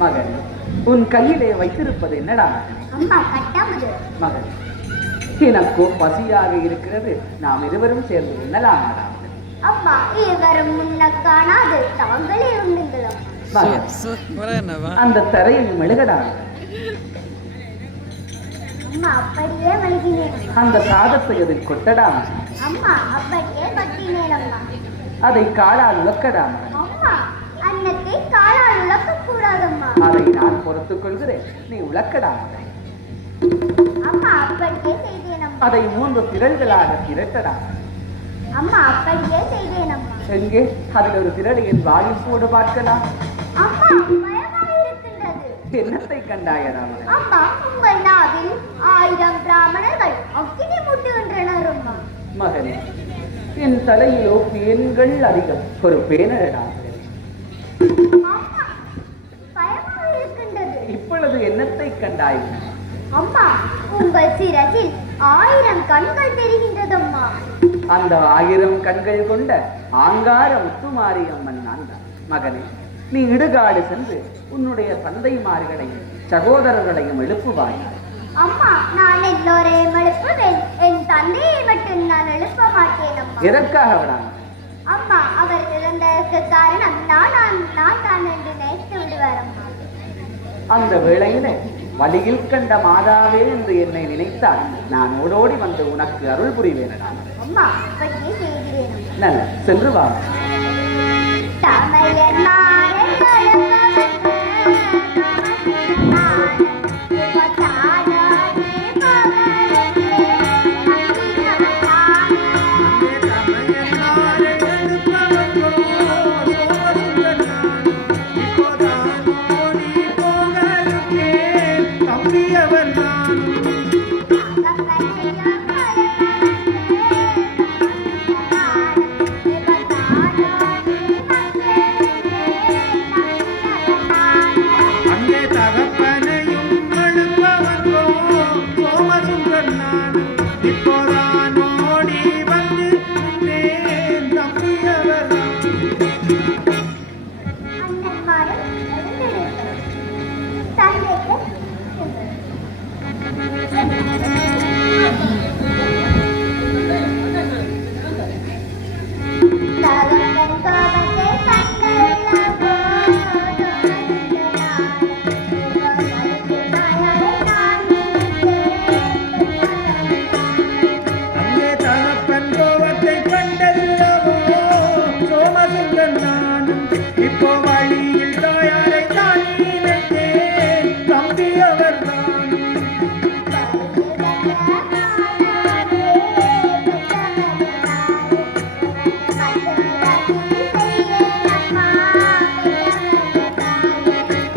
மகன், உன் கையிலே வைத்திருப்பது என்னடா? அம்மா கட்டாமது. மகன், எனக்கோ பசியாக இருக்கிறது. நாம் இருவரும் சேர்ந்து உண்ணலாம். அம்மா இருவரும் முன்ன காணாது தாங்களே உண்ணுங்களா? அந்த தரையை மெழுகடா. அம்மா அப்படியே மெழுகினேன். அந்த சாதத்தை அதில் கொட்டடா. அம்மா அப்படியே கொட்டினேன். அம்மா அதை காலால் உலக்கடா. அம்மா அன்னத்தை காலால் உலக்க கூடாதம்மா. அதை நான் பொறுத்துக் கொள்கிறேன், நீ உலக்கடா. அம்மா அப்படியே செய்தேன். அதை 3 திரள்களாக திரட்டடா. அம்மா அப்படியே செய்தேன். அம்மா எங்கே அதில் ஒரு திரளை என் வாயில் போடு பார்க்கலாம். அம்மா பயமாக இருக்கின்றது. என்னத்தை கண்டாயடா? அம்மா உங்கள் நாவில் 1000 பிராமணர்கள் அக்கினி மூட்டுகின்றனர். அம்மா மகனே, என் தலையிலோ பேன்கள் அதிகம். ஒரு பேனடா. இப்பொழுது என்னத்தை கண்டாய்? அம்மா உங்கள் சிரசில் 1000 கண்கள் தெரிகின்றதம்மா. அந்த 1000 கண்கள் கொண்ட ஆங்கார முத்துமாரி அம்மன் நான் தான். மகனே, நீ இடுகாடு சென்று உன்னுடைய தந்தைமார்களையும் சகோதரர்களையும் எழுப்புவாய். அம்மா நான் எல்லோரையும் எழுப்புவேன், என் தந்தையை மட்டும் நான் எழுப்ப மாட்டேன். அம்மா எதற்காக விடாம? அம்மா அவர் இறந்ததற்கு காரணம் நான் தான் என்று நினைத்து விடுவார். அம்மா அந்த வேளையிலே வழியில் கண்ட மாதாவே என்று என்னை நினைத்தால் நான் ஓடோடி வந்து உனக்கு அருள் புரிவேனடா. அம்மா அப்படியே செய்கிறேன். நல்ல சென்று வா. இப்போ வழியில் தாயாரை தானி வைத்தேன் தம்பி அவர் தான்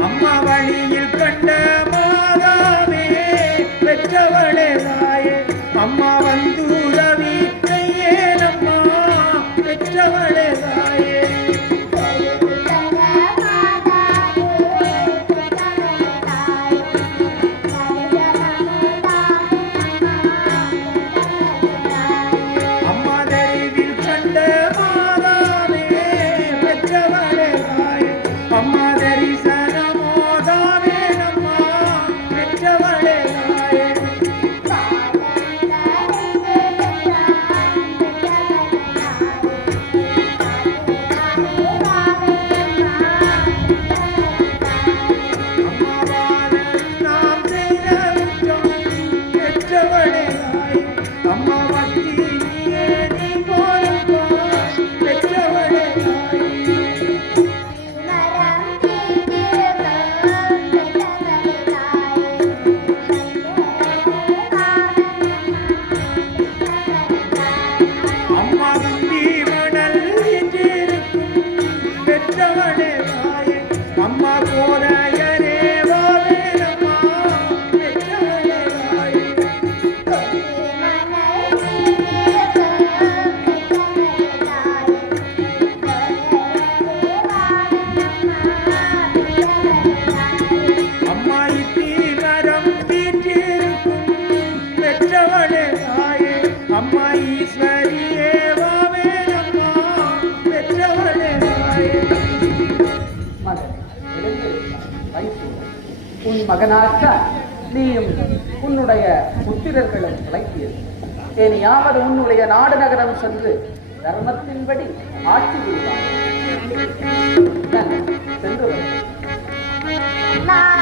அம்மா வழியில் கண்ட மாதாவே பெற்றவளே தாயே அம்மா வந்து உதவி செய்யேனம்மா பெற்றவளே தாயே அம்மா தெருவில் கண்ட மாதாவே பெற்றவளே தாயே அம்மா தரிசனமோதாவே நம்மா பெற்றவளே தாயே அம்மாவான நாம் செய்த குற்றம் பெற்றவளே தாயே அம்மா வட்டி நீயே நீ போலப்பா பெற்றவளே தாயே அம்மா குந்தி மணல் என்றிருக்கும் பெற்றவளே தாயே அம்மா போதையரே வாவேனம்மா பெற்றவளே தாயே அம்மா இத்தி மரம் வீற்றிருக்கும் பெற்றவளே தாயே அம்மா ஈஸ்வரியே வாவேனம்மா பெற்றவளே தாயே மகனே எழுந்து வைத்து உன் மகனாக நீயும் உன்னுடைய புத்திரர்களும் விளக்கியது இனியாவது உன்னுடைய நாடு நகரம் சென்று தர்மத்தின்படி ஆட்சி புரிவாய் சென்று வரும். நான்